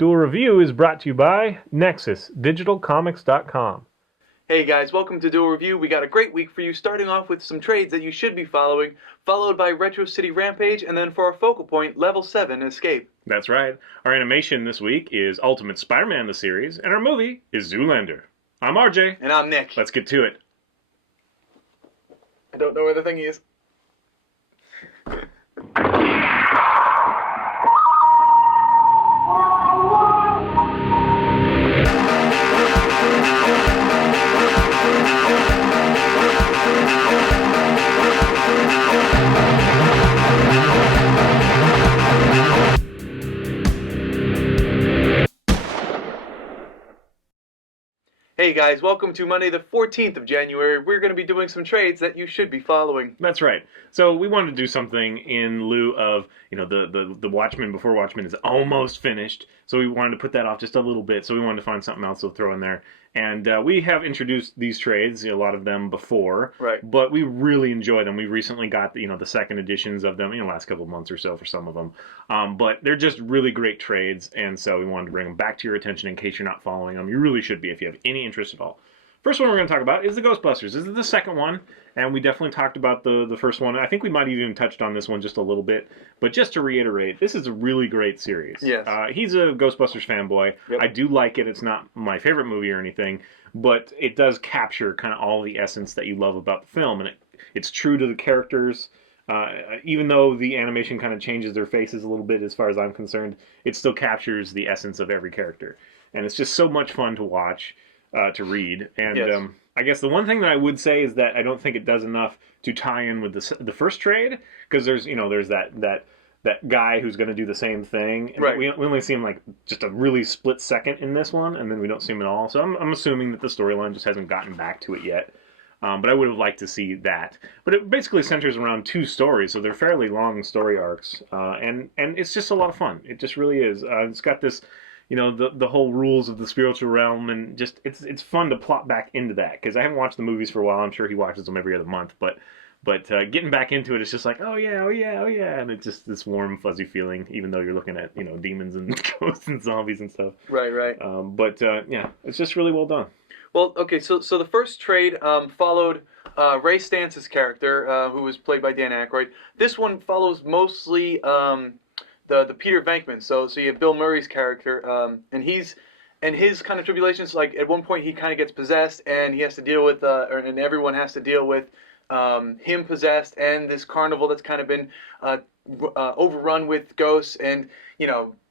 Duel Review is brought to you by NexusDigitalComics.com. Hey guys, welcome to Duel Review. We got a great week for you, starting off with some trades that you should be following, followed by Retro City Rampage, and then for our focal point, Level 7 Escape. That's right. Our animation this week is Ultimate Spider-Man the series, and our movie is Zoolander. I'm RJ. And I'm Nick. Let's get to it. I don't know where the thing is. Hey guys, welcome to Monday the 14th of January. We're going to be doing some trades that you should be following. That's right. So we wanted to do something in lieu of, the Watchmen before Watchmen is almost finished. So we wanted to put that off just a little bit. So we wanted to find something else to throw in there. And we have introduced these trades, a lot of them before. Right. But we really enjoy them. We recently got, the second editions of them, last couple of months or so for some of them. But they're just really great trades. And so we wanted to bring them back to your attention in case you're not following them. You really should be if you have any interest at all. First one we're going to talk about is the Ghostbusters. This is the second one, and we definitely talked about the first one. I think we might have even touched on this one just a little bit, but just to reiterate, this is a really great series. Yes. He's a Ghostbusters fanboy. Yep. I do like it. It's not my favorite movie or anything, but it does capture kind of all the essence that you love about the film, and it's true to the characters. Even though the animation kind of changes their faces a little bit as far as I'm concerned, it still captures the essence of every character. And it's just so much fun to watch. To read, and yes. I guess the one thing that I would say is that I don't think it does enough to tie in with the first trade, because there's that guy who's going to do the same thing. And right. We only see him like just a really split second in this one, and then we don't see him at all. So I'm assuming that the storyline just hasn't gotten back to it yet. But I would have liked to see that. But it basically centers around two stories, so they're fairly long story arcs, and it's just a lot of fun. It just really is. It's got this. The whole rules of the spiritual realm, and just it's fun to plot back into that, because I haven't watched the movies for a while. I'm sure he watches them every other month, but getting back into it, it's just like, oh yeah, and it's just this warm, fuzzy feeling, even though you're looking at demons and ghosts and zombies and stuff. Right. Yeah, it's just really well done. Well, okay, so the first trade followed Ray Stance's character, who was played by Dan Aykroyd. This one follows mostly the Peter Venkman. So you have Bill Murray's character, and his kind of tribulations. Like at one point, he kind of gets possessed, and he has to deal with, and everyone has to deal with him possessed, and this carnival that's kind of been overrun with ghosts, and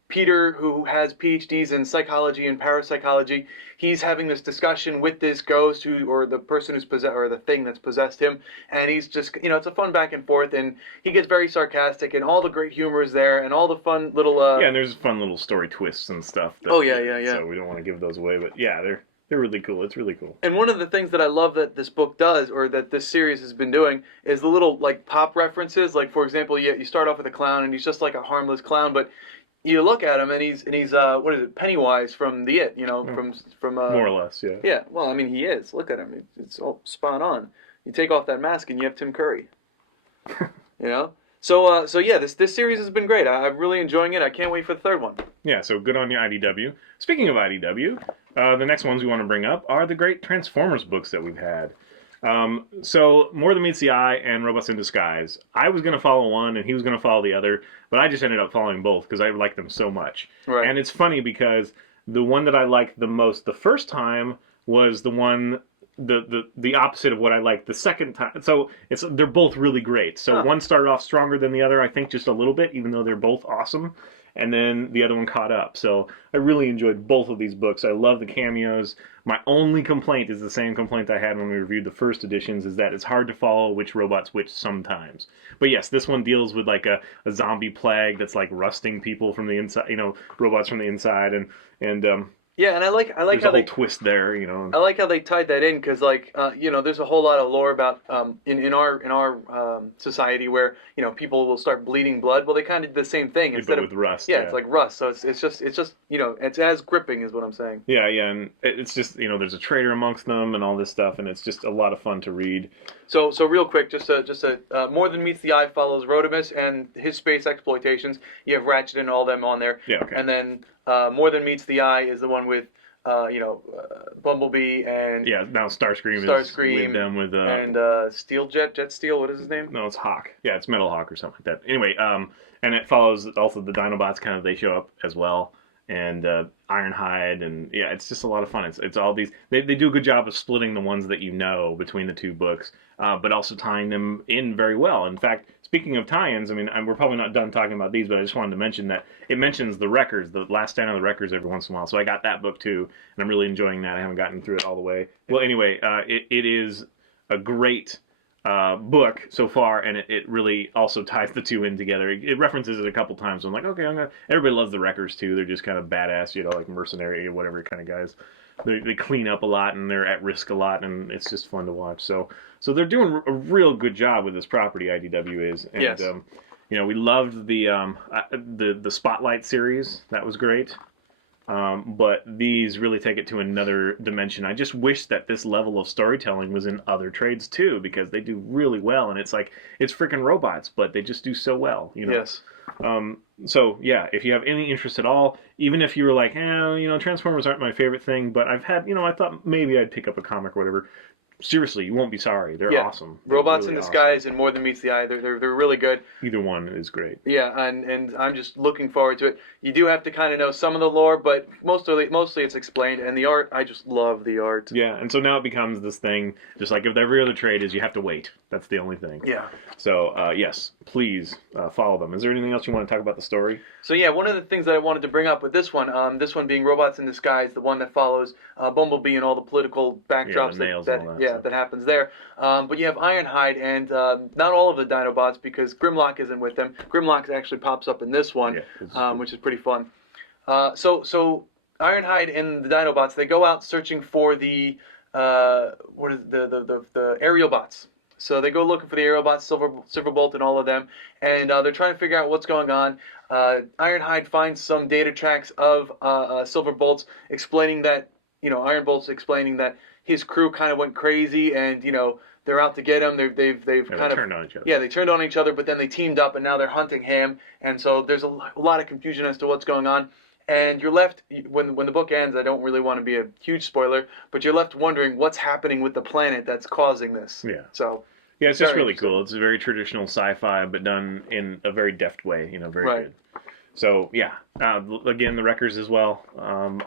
Peter, who has PhDs in psychology and parapsychology, he's having this discussion with this ghost or the person who's possessed, or the thing that's possessed him, and he's just, it's a fun back and forth, and he gets very sarcastic, and all the great humor is there, and all the fun little... Yeah, and there's fun little story twists and stuff. Yeah. So we don't want to give those away, but yeah, they're really cool. It's really cool. And one of the things that I love that this book does, or that this series has been doing, is the little, like, pop references. Like, for example, you start off with a clown, and he's just like a harmless clown, but you look at him, and he's what is it, Pennywise from the It, from more or less, yeah. Yeah, well, I mean, he is. Look at him; it's all spot on. You take off that mask, and you have Tim Curry. So yeah, this series has been great. I'm really enjoying it. I can't wait for the third one. Yeah, so good on you, IDW. Speaking of IDW, the next ones we want to bring up are the great Transformers books that we've had. So More Than Meets the Eye and Robots in Disguise. I was going to follow one and he was going to follow the other, but I just ended up following both because I like them so much. Right. And it's funny because the one that I liked the most the first time was the one the opposite of what I liked the second time. So they're both really great. So one started off stronger than the other, I think, just a little bit, even though they're both awesome. And then the other one caught up. So I really enjoyed both of these books. I love the cameos. My only complaint is the same complaint I had when we reviewed the first editions, is that it's hard to follow which robot's which sometimes. But yes, this one deals with like a zombie plague that's like rusting people from the inside, robots from the inside. And Yeah, and I like There's how a whole they twist there, you know. I like how they tied that in because, like, there's a whole lot of lore about in our society where people will start bleeding blood. Well, they kind of did the same thing Yeah, instead but of with rust, yeah, yeah. it's like rust. So it's just it's as gripping is what I'm saying. Yeah, yeah, and it's just there's a traitor amongst them and all this stuff, and it's just a lot of fun to read. So real quick, just a More Than Meets the Eye follows Rodimus and his space exploitations. You have Ratchet and all them on there, Yeah, okay. and then More Than Meets the Eye is the one with Bumblebee and Yeah, now Starscream is Starscream with them with and Steel Jet Steel. What is his name? no, it's Hawk. Yeah, it's Metal Hawk or something like that. Anyway, and it follows also the Dinobots. Kind of they show up as well, and Ironhide, and yeah, it's just a lot of fun. It's all these. They do a good job of splitting the ones that you know between the two books, but also tying them in very well. In fact, speaking of tie-ins, I mean, we're probably not done talking about these, but I just wanted to mention that it mentions the Wreckers, the Last Stand of the Wreckers, every once in a while. So I got that book too, and I'm really enjoying that. I haven't gotten through it all the way. Well, anyway, it is a great book so far, and it really also ties the two in together. It references it a couple times. So I'm like, okay, everybody loves the Wreckers too. They're just kind of badass, like mercenary or whatever kind of guys. They clean up a lot and they're at risk a lot, and it's just fun to watch. So they're doing a real good job with this property. IDW is, and Yes. we loved the Spotlight series. That was great. But these really take it to another dimension. I just wish that this level of storytelling was in other trades too, because they do really well, and it's like it's freaking robots, but they just do so well. Yes. So yeah, if you have any interest at all, even if you were like, Transformers aren't my favorite thing, but I've had, I thought maybe I'd pick up a comic or whatever. Seriously, you won't be sorry. They're awesome. They're Robots really in Disguise awesome. and More Than Meets the Eye. They're really good. Either one is great. Yeah, and I'm just looking forward to it. You do have to kind of know some of the lore, but mostly it's explained. And the art, I just love the art. Yeah, and so now it becomes this thing, just like if every other trade is, you have to wait. That's the only thing. Yeah. So yes, please follow them. Is there anything else you want to talk about the story? So yeah, one of the things that I wanted to bring up with this one being Robots in Disguise, the one that follows Bumblebee and all the political backdrops that happens there. But you have Ironhide and not all of the Dinobots because Grimlock isn't with them. Grimlock actually pops up in this one, which is pretty fun. So Ironhide and the Dinobots, they go out searching for the the aerial bots. So they go looking for the aerial bots, Silverbolt and all of them, and they're trying to figure out what's going on. Ironhide finds some data tracks of Silverbolt's explaining that, Ironbolt's explaining that his crew kind of went crazy and, they're out to get him. They've kind of turned on each other. Yeah, they turned on each other, but then they teamed up and now they're hunting him. And so there's a lot of confusion as to what's going on. And you're left, when the book ends, I don't really want to be a huge spoiler, but you're left wondering what's happening with the planet that's causing this. Yeah. So yeah, it's just really cool. It's a very traditional sci-fi, but done in a very deft way. Very good. So yeah, again, the Wreckers as well.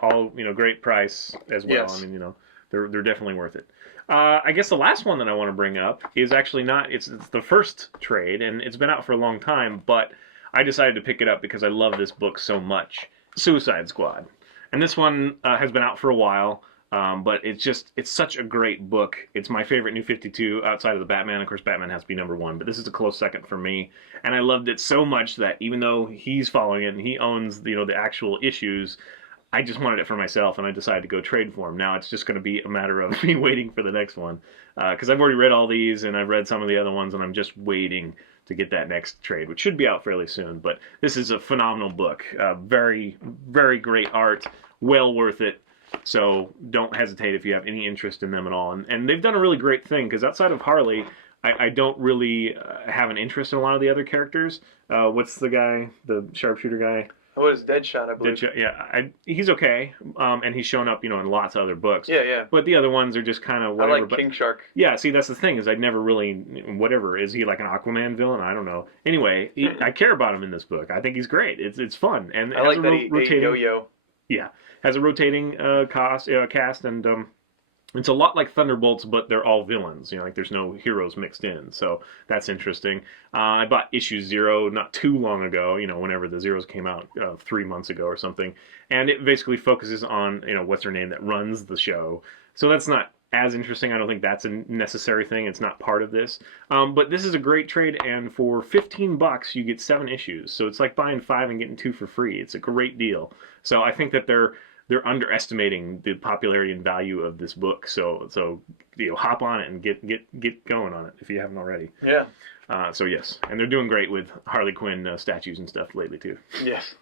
All great price as well. Yes. I mean, they're definitely worth it. I guess the last one that I want to bring up is actually not. It's the first trade, and it's been out for a long time, but I decided to pick it up because I love this book so much. Suicide Squad, and this one has been out for a while. But it's such a great book. It's my favorite New 52 outside of the Batman. Of course, Batman has to be number one, but this is a close second for me. And I loved it so much that even though he's following it and he owns the actual issues, I just wanted it for myself, and I decided to go trade for him. Now it's just going to be a matter of me waiting for the next one, because I've already read all these and I've read some of the other ones, and I'm just waiting to get that next trade, which should be out fairly soon. But this is a phenomenal book. Very, very great art. Well worth it. So don't hesitate if you have any interest in them at all. And they've done a really great thing, because outside of Harley, I don't really have an interest in a lot of the other characters. What's the guy, the sharpshooter guy? What is Deadshot, I believe. Deadshot, yeah, he's okay, and he's shown up, in lots of other books. Yeah. But the other ones are just kind of whatever. I like King Shark. Yeah, see, that's the thing, is I'd never really, whatever, is he like an Aquaman villain? I don't know. Anyway, I care about him in this book. I think he's great. It's fun. And I like that he yo-yo. Yeah, has a rotating cast, and it's a lot like Thunderbolts, but they're all villains. Like there's no heroes mixed in, so that's interesting. I bought issue 0 not too long ago. Whenever the Zeros came out, 3 months ago or something, and it basically focuses on what's her name that runs the show. So that's not as interesting. I don't think that's a necessary thing. It's not part of this. But this is a great trade, and for $15 you get 7 issues. So it's like buying 5 and getting 2 for free. It's a great deal. So I think that they're they're underestimating the popularity and value of this book. So hop on it and get going on it if you haven't already. Yeah. So yes, and they're doing great with Harley Quinn statues and stuff lately too. Yes.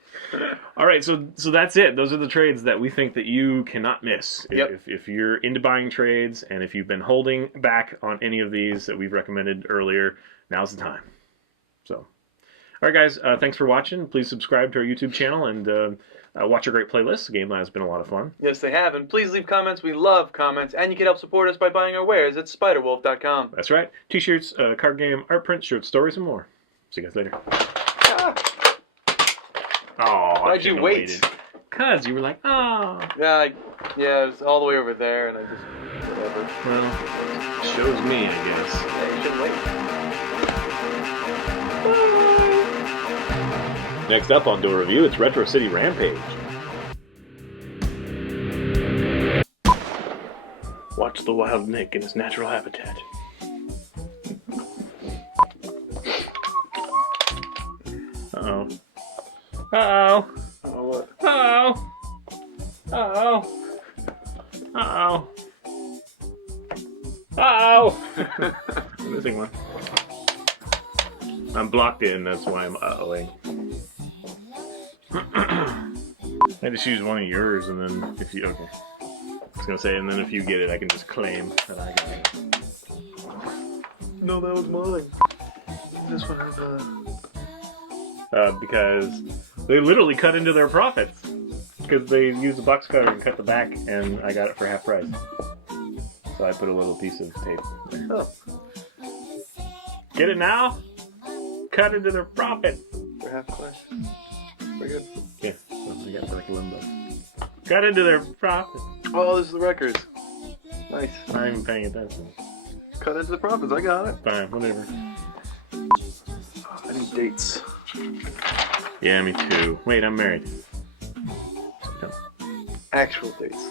All right, so that's it. Those are the trades that we think that you cannot miss. Yep. If you're into buying trades, and if you've been holding back on any of these that we've recommended earlier, now's the time. So, all right, guys, thanks for watching. Please subscribe to our YouTube channel and watch our great playlists. The game has been a lot of fun. Yes, they have. And please leave comments. We love comments. And you can help support us by buying our wares at spiderwolf.com. That's right. T-shirts, card game, art prints, short stories, and more. See you guys later. Oh, why'd you wait? Because you were like, oh. Yeah, it was all the way over there, and I just, whatever. Well, shows me, I guess. Yeah, you should wait. Next up on Duel Review, it's Retro City Rampage. Watch the wild Nick in his natural habitat. Uh-oh. Uh-oh. Oh, what? Uh-oh. Uh-oh. Uh-oh. Uh-oh. I'm missing one. I'm blocked in, that's why I'm uh-ohing. I just use one of yours, and then if you... Okay. I was gonna say, and then if you get it, I can just claim that I got it. No, that was mine. This one has because they literally cut into their profits. Because they used the box cutter and cut the back, and I got it for half price. So I put a little piece of tape there. Oh. Get it now? Cut into their profit. For half price. We're good. Yeah, so I got like a limbo. Cut into their profit. Oh, this is the records. Nice. I'm not even paying attention. Cut into the profits. I got it. Fine, whatever. I need dates. Yeah, me too. Wait, I'm married. No. Actual dates.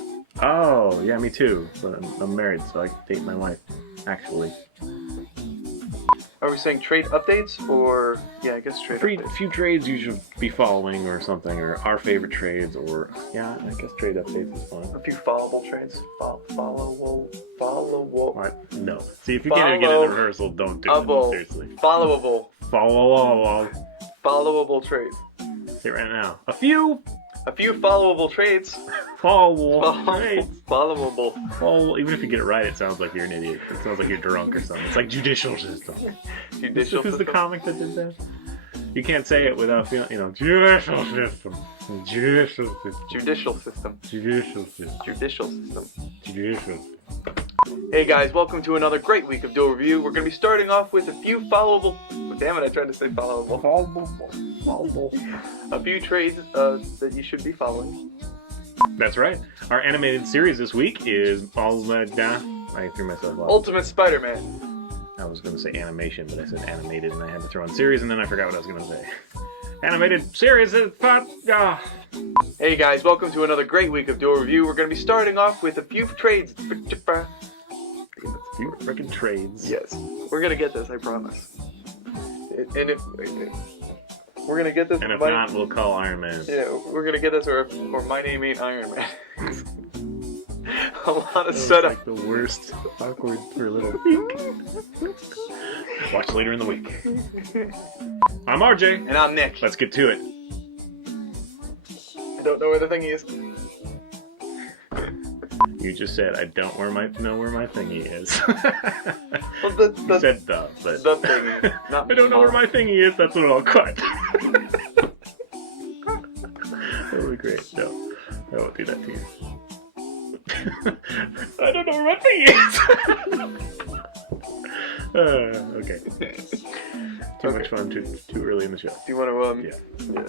Oh, yeah, me too. But I'm married, so I can date my wife. Actually. Are we saying trade updates or yeah, I guess trade updates. A few trades you should be following or something, or our favorite trades, or yeah, I guess trade updates is fine. A few followable trades. Follow. What? No. See, if you can't even get into rehearsal, don't do it. Seriously. Followable. Followable trades. Say it right now. A few followable trades. Followable trades. Followable. Oh, even if you get it right, it sounds like you're an idiot. It sounds like you're drunk or something. It's like judicial system. Judicial Who's system. the comic that did that? You can't say it without feeling, judicial system. Judicial system. Judicial system. Judicial system. Judicial system. Judicial. Hey guys, welcome to another great week of Duel Review. We're going to be starting off with a few followable... Damn it, I tried to say followable. Followable. A few trades that you should be following. That's right. Our animated series this week is I threw myself off. Ultimate Spider-Man. I was going to say animation, but I said animated, and I had to throw in series, and then I forgot what I was going to say. Animated series is fun. Hey guys, welcome to another great week of Duel Review. We're going to be starting off with a few trades. A few freaking trades. Yes, we're going to get this, I promise. And if we're going to get this... And if not, we'll call Iron Man. Yeah, we're going to get this, or My Name Ain't Iron Man. A lot of setup. Like the worst awkward for a little week. Watch later in the week. I'm RJ. And I'm Nick. Let's get to it. I don't know where the thingy is. You just said I don't know where my thingy is. Well, you said the, but the thingy. Not I don't know where my thingy is. That's what I'll cut. That'll be great. No, I won't do that to you. I don't know where my thing is. Okay. Too much fun too early in the show. Do you want to Yeah. Yeah.